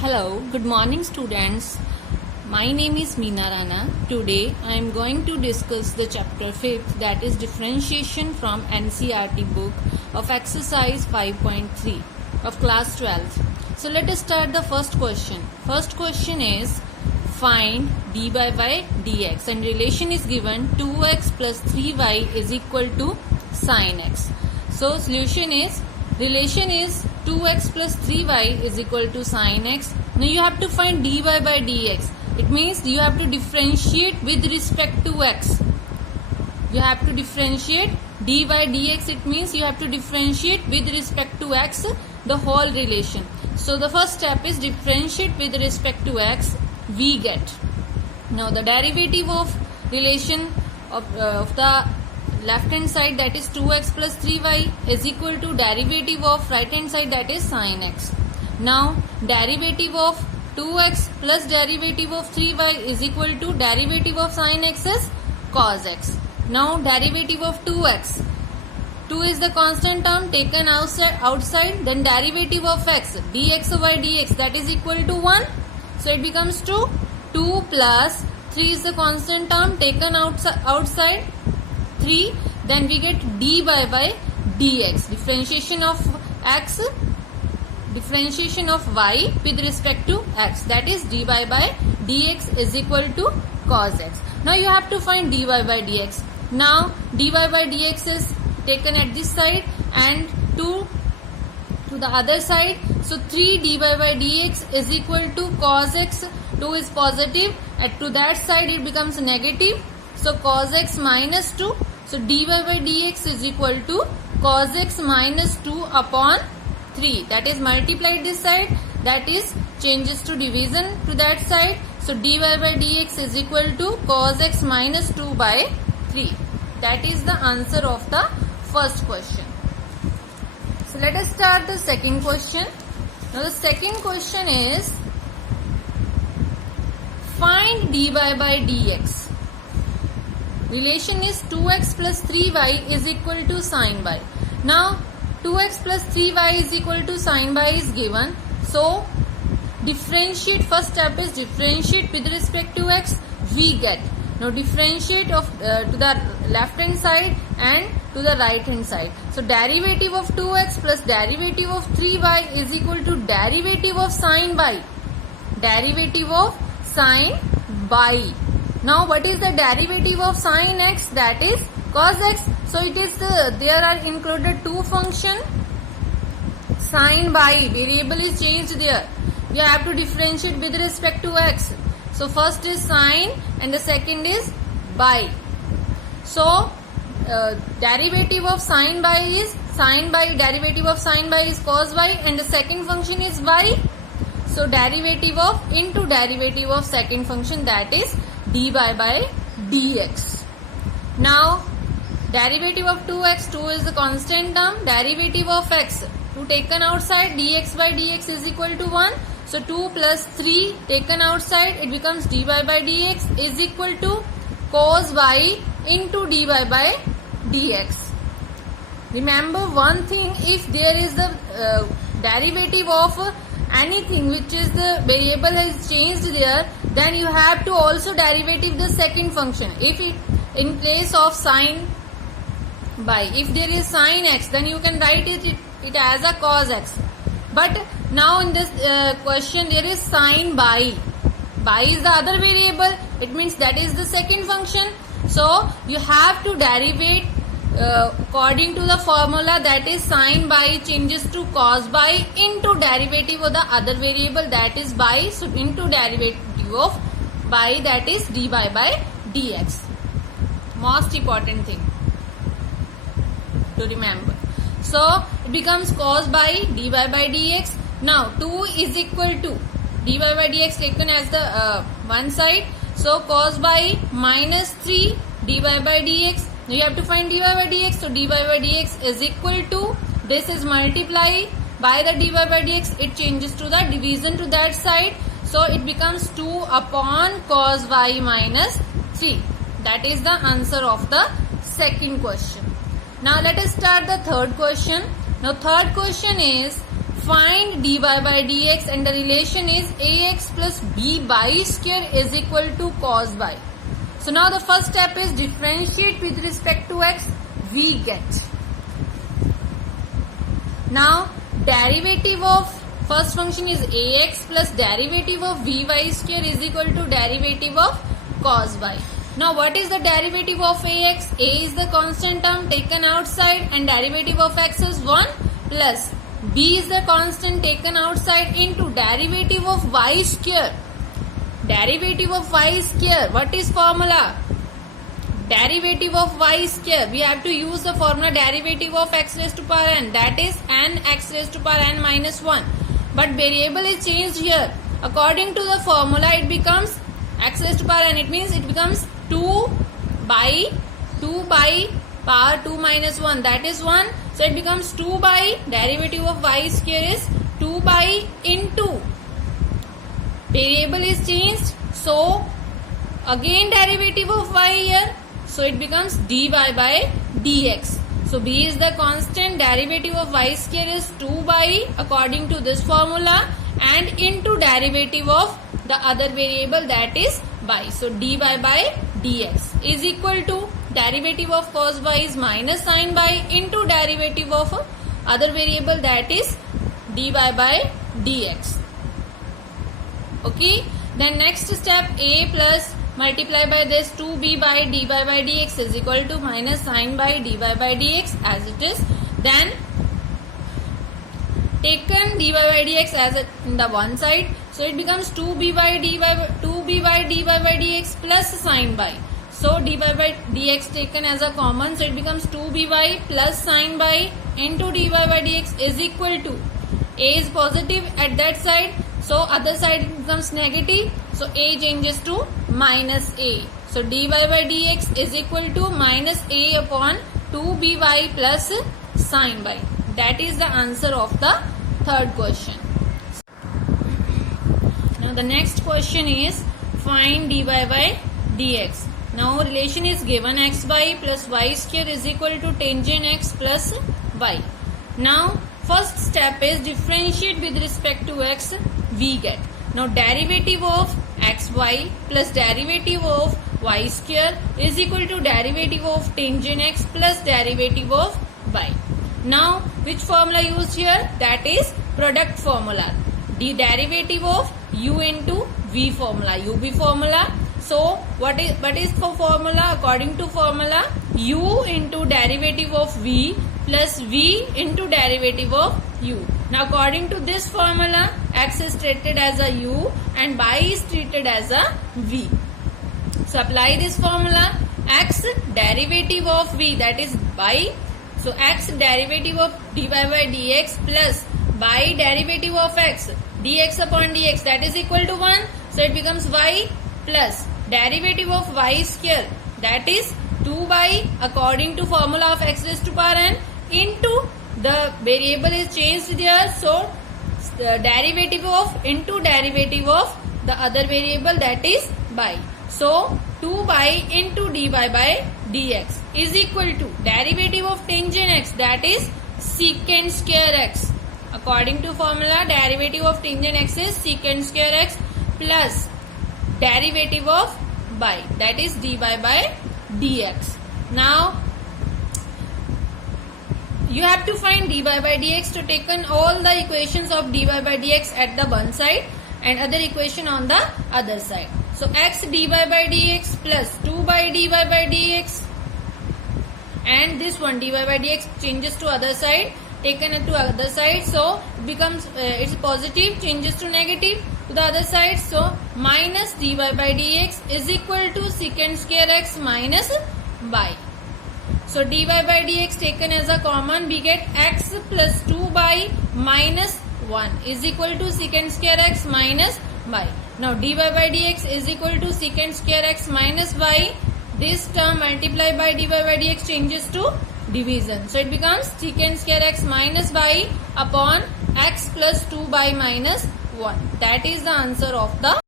Hello, good morning students. My name is Meena Rana. Today I am going to discuss the chapter 5th, that is differentiation from NCERT book of exercise 5.3 of class 12th. So let us start the first question. First question is find dy by dx and relation is given 2x plus 3y is equal to sin x. So solution is relation is 2x plus 3y is equal to sin x. Now you have to find dy by dx. It means you have to differentiate with respect to x. You have to differentiate dy by dx. It means you have to differentiate with respect to x the whole relation. So the first step is differentiate with respect to x. We get. Now the derivative of relation of the left hand side, that is 2x plus 3y, is equal to derivative of right hand side, that is sin x. Now derivative of 2x plus derivative of 3y is equal to derivative of sin x is cos x. Now derivative of 2x, 2 is the constant term taken outside, then derivative of x dx by dx, that is equal to 1. So it becomes 2 plus 3 is the constant term taken outside 3, then we get dy by dx, differentiation of x, differentiation of y with respect to x, that is dy by dx is equal to cos x. Now you have to find dy by dx. Now dy by dx is taken at this side and 2 to the other side. So 3 dy by dx is equal to cos x. 2 is positive, and to that side it becomes negative. So cos x minus 2. So dy by dx is equal to cos x minus 2 upon 3. That is multiplied this side. That is changes to division to that side. So dy by dx is equal to cos x minus 2 by 3. That is the answer of the first question. So let us start the second question. Now the second question is find dy by dx. Relation is 2x plus 3y is equal to sin y. Now 2x plus 3y is equal to sin y is given. So differentiate, first step is differentiate with respect to x, we get. Now differentiate of to the left hand side and to the right hand side. So derivative of 2x plus derivative of 3y is equal to derivative of sin y. Derivative of sin y. Now what is the derivative of sin x? That is cos x. So it is there are included two function. Sin y variable is changed there. You have to differentiate with respect to x. So first is sin and the second is y. So derivative of sin y is sin y, derivative of sin y is cos y, and the second function is y. So derivative of into derivative of second function, that is dy by dx. Now derivative of 2x, 2 is the constant term, derivative of x, 2 taken outside, dx by dx is equal to 1. So 2 plus 3 taken outside, it becomes dy by dx is equal to cos y into dy by dx. Remember one thing, if there is the derivative of anything which is the variable has changed there, then you have to also derivative the second function. If it, in place of sin y, if there is sin x, then you can write it as a cos x. But now in this question there is sin y. Y is the other variable. It means that is the second function. So you have to derivate according to the formula, that is sin y changes to cos y into derivative of the other variable, that is y. So into derivative of y, that is dy by dx. Most important thing to remember. So it becomes cos by dy by dx. Now 2 is equal to dy by dx taken as the one side. So cos by minus 3 dy by dx. Now you have to find dy by dx. So dy by dx is equal to, this is multiply by the dy by dx, it changes to the division to that side. So it becomes 2 upon cos y minus 3. That is the answer of the second question. Now let us start the third question. Now third question is find dy by dx and the relation is ax plus by square is equal to cos by. So now the first step is differentiate with respect to x, we get. Now derivative of first function is ax plus derivative of vy square is equal to derivative of cos by. Now what is the derivative of ax? A is the constant term taken outside and derivative of x is 1 plus b is the constant taken outside into derivative of y square. Derivative of y square, what is formula? Derivative of y square, we have to use the formula derivative of x raised to power n, that is n x raised to power n minus 1. But variable is changed here. According to the formula, it becomes x raised to power n, it means it becomes 2 by power 2 minus 1, that is 1. So it becomes 2 by derivative of y square is 2 by into. Variable is changed, so again derivative of y here, so it becomes dy by dx. So b is the constant, derivative of y square is 2 by according to this formula and into derivative of the other variable, that is by. So dy by dx is equal to derivative of cos by is minus sin by into derivative of other variable, that is dy by dx. Okay, then next step, a plus multiply by this 2b by dy by dx is equal to minus sin by dy by dx as it is. Then taken dy by dx as in the one side, so it becomes 2b by dy by dx plus sin by. So dy by dx taken as a common, so it becomes 2by plus sin by into dy by dx is equal to, a is positive at that side, so other side becomes negative, so a changes to minus a. So dy by dx is equal to minus a upon 2by plus sin by. That is the answer of the third question. Now the next question is find dy by dx. Now relation is given x by plus y square is equal to tangent x plus y. Now first step is differentiate with respect to x, we get. Now derivative of xy plus derivative of y square is equal to derivative of tangent x plus derivative of y. Now which formula used here? That is product formula. The derivative of u into v formula, ub formula. So what is for formula? According to formula, u into derivative of v plus v into derivative of u. Now according to this formula, x is treated as a u and y is treated as a v. So apply this formula, x derivative of v, that is y. So x derivative of dy by dx plus y derivative of x dx upon dx, that is equal to 1. So it becomes y plus derivative of y square, that is 2 by according to formula of x raised to power n into the variable is changed there, so the derivative of into derivative of the other variable, that is by. So 2 by into dy by dx is equal to derivative of tangent x, that is secant square x. According to formula, derivative of tangent x is secant square x plus derivative of by, that is dy by dx. Now you have to find dy by dx to taken all the equations of dy by dx at the one side and other equation on the other side. So x dy by dx plus 2 by dy by dx and this one dy by dx changes to other side, taken it to other side, so it becomes it's positive, changes to negative to the other side, so minus dy by dx is equal to secant square x minus y. So dy by dx taken as a common, we get x plus 2 by minus 1 is equal to secant square x minus y. Now dy by dx is equal to secant square x minus y. This term multiplied by dy by dx changes to division. So it becomes secant square x minus y upon x plus 2 by minus 1. That is the answer of the